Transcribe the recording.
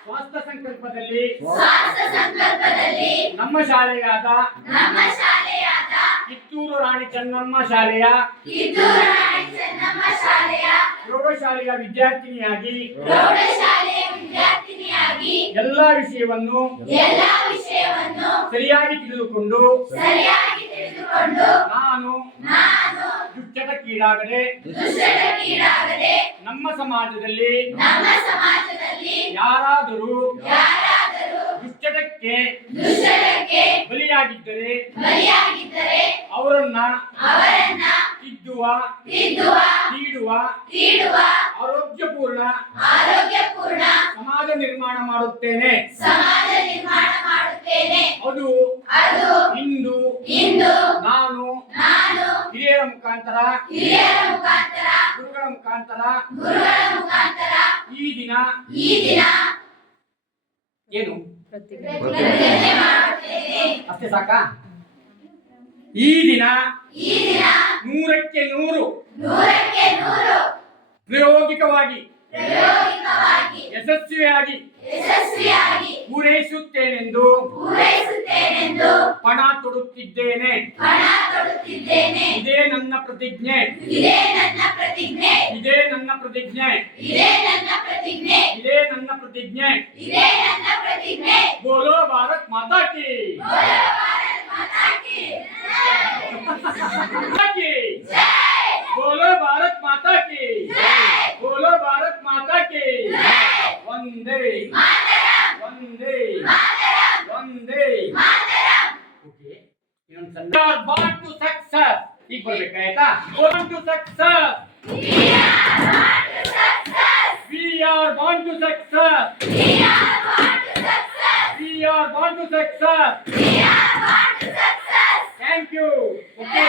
ಸ್ವಾಸ್ಥ್ಯ ಸಂಕಲ್ಪದಲ್ಲಿ ನಮ್ಮ ಶಾಲೆಯಾದ ಕಿತ್ತೂರು ರಾಣಿ ಚೆನ್ನಮ್ಮ ಶಾಲೆಯ ಪ್ರೌಢಶಾಲೆಯ ವಿದ್ಯಾರ್ಥಿನಿಯಾಗಿ ಎಲ್ಲಾ ವಿಷಯವನ್ನು ಸರಿಯಾಗಿ ತಿಳಿದುಕೊಂಡು ನಾನು ದುಶ್ಚಟಕ್ಕೀಡಾಗದೆ ನಮ್ಮ ಸಮಾಜದಲ್ಲಿ ಯಾರಾದರೂ ದುಶ್ಚಟಕ್ಕೆ ಬಲಿಯಾಗಿದ್ದರೆ ಅವರನ್ನ ತಿದ್ದುವ ನೀಡುವ ಆರೋಗ್ಯಪೂರ್ಣ ಸಮಾಜ ನಿರ್ಮಾಣ ಮಾಡುತ್ತೇನೆ. ಅದು ಇಂದು ನಾನು ಹಿರಿಯರ ಮುಖಾಂತರ ಗುರುಗಳ ಮುಖಾಂತರ ಈ ದಿನ ಏನು ಅಷ್ಟೇ ಸಾಕಾ? ಈ ದಿನ 100ಕ್ಕೆ 100 ಪ್ರಾಯೋಗಿಕವಾಗಿ ಯಶಸ್ವಿಯಾಗಿ ಪೂರೈಸುತ್ತೇನೆಂದು ಪಣ ತೊಡುತ್ತಿದ್ದೇನೆ. ಇದೇ ನನ್ನ ಪ್ರತಿಜ್ಞೆ. ಬೋಲೋ ಭಾರತ್ ಮಾತಾ ಕಿ बोलो भारत माता की बोलो भारत माता की वंदे वंदे वंदे ओके born to success ಈಗ ಬರಬೇಕಾಯ್ತಾ? born to success we are born to success we are born to success thank you okay